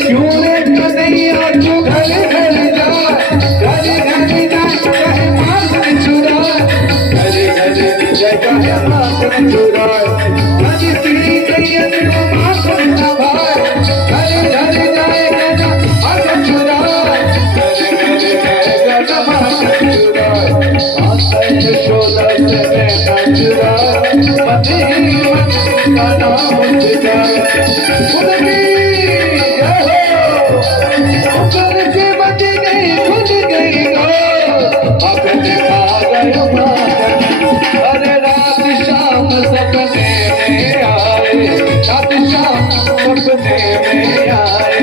क्यों रे कन्हैया तू घर घर जा, घर घर जा कहे माखन चुराए, घर घर जा कहे माखन चुराए, आज तेरी कैयत को माखन चबाए, घर घर जाएगा माखन चुराए, घर घर जाएगा माखन चुराए, माता यशोदा से मैना चुराए, मते ही मन का नाम चुराए। अरे रात शाम सपने में आए, रात शाम सपने में आए,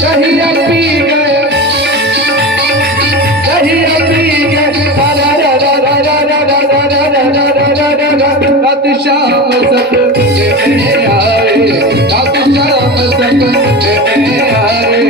कहिया पी गए, कहिया पी गए, रात शाम सपने में आए, रात शाम सपने में आए।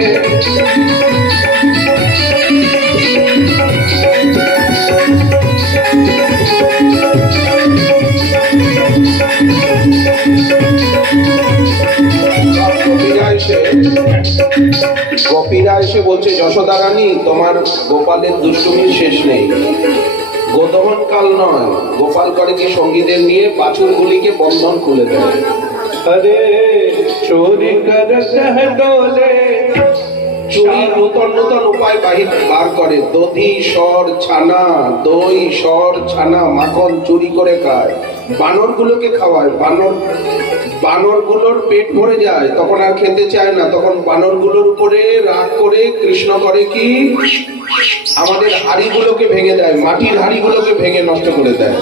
গোপীরা এসে বলছে, যশোদা রানী তোমার গোপালের দুষ্টুমির শেষ নেই। গোদহন কাল নয়, গোপাল করে কি সঙ্গীদের নিয়ে বাছুরগুলিকে বন্ধন খুলে দেয়। अरे चोरी करते हैं डोले, চুরি নূতন নূতন উপায় বার করে, দধি সর ছানা, দই সর ছানা মাখন চুরি করে খায়, বানরগুলোকে খাওয়ায়। বানরগুলোর পেট ভরে যায়, তখন আর খেতে চায় না, তখন বানরগুলোর উপরে রাগ করে কৃষ্ণ করে কি আমাদের হাড়িগুলোকে ভেঙে দেয়, মাটির হাড়িগুলোকে ভেঙে নষ্ট করে দেয়।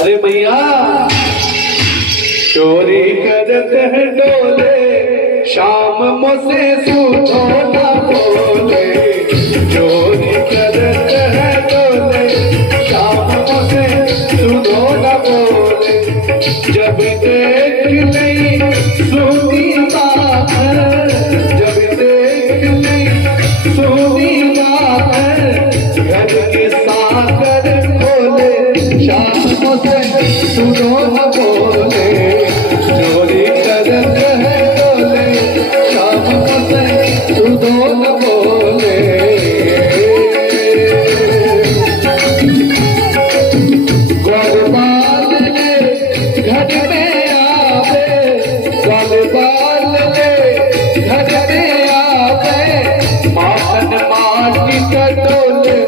अरे भैया चोरी करते हैं डोले, शाम मुझसे सूझो न बोले, चोरी करते हैं डोले, शाम मुझसे सूझो न बोले, जब देख नहीं सुनी बात, जब देख नहीं सुनी बात, घर की साकर खोले, शाम मुझसे सूझो न बोले, चोरी करते हैं डोले, शाम मुझसे सूझो न बोले। गोपाल ले घर में आवे, गोपाल ले घर में आवे, माखन माटी का डोले,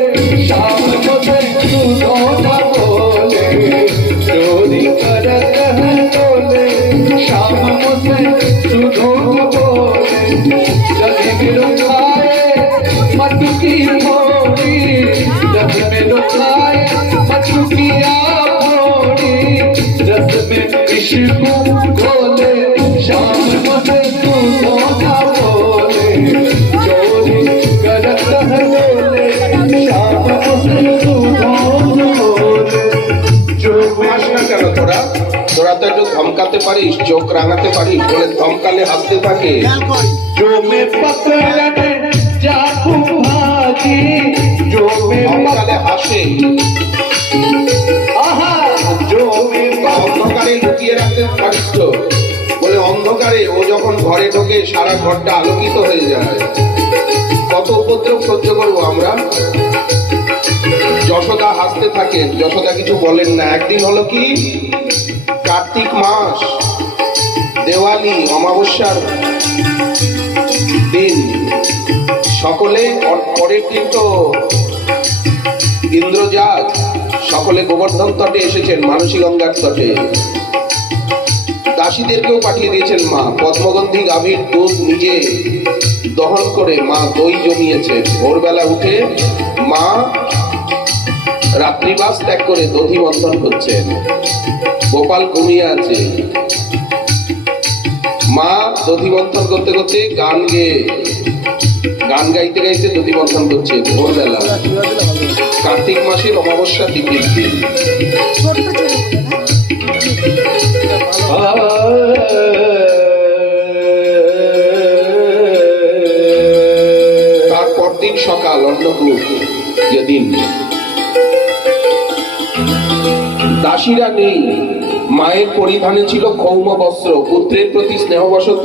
शाम मुझसे सूझो न बोले, चोरी करते हैं डोले, शाम मुझसे सूझो न बोले, जब मेरे खाए मटकी फोड़ी, जब मेरे खाए मटकी फोड़ी, रस में इश्क घोले, शाम मुझसे सूझो न बोले, चोरी करते हैं डोले, शाम मुझसे सूझो न बोले। হাস না কেন তোরা? তোরা তো একটু ধমকাতে পারিস, চোখ রাঙাতে পারিস, বলে ধমকালে হাসতে থাকে। जो मैं पकड़ने जाऊं भागी, जो मैं ধমকালে হাসে, आहा, जो मैं অন্ধকারে লুকিয়ে রাখতে পারিস তো? বলে অন্ধকারে ও যখন ঘরে ঢোকে সারা ঘরটা আলোকিত হয়ে যায়। কত উপদ্রব সহ্য করবো আমরা। যশোদা হাসতে থাকেন, যশোদা কিছু বলেন না। একদিন হলো কি, কার্তিক মাস, দেওয়ালি অমাবস্যার দিন, সকলে পরের দিন তো ইন্দ্রজাগ, সকলে গোবর্ধন তটে এসেছেন, মানসী গঙ্গার তটে। দাসীদেরকেও পাঠিয়ে দিয়েছেন মা, পদ্মগন্ধি গাভীর দুধ নিজে দহন করে মা দই জমিয়েছে। ভোরবেলা উঠে মা রাত্রিবাস ত্যাগ করে দধি বন্ধন করছেন। গোপাল ঘুমিয়ে আছে, মা দধি বন্ধন করতে করতে গান গাইতে গাইতে দধি বন্ধন করছে ভোরবেলা, কার্তিক মাসের অমাবস্যা তিথির দিন। তারপর দিন সকাল অন্নকূট, যেদিন দাসীরা নেই, মায়ের পরিধানে ছিল ক্ষৌম বস্ত্র, পুত্রের প্রতি স্নেহবশত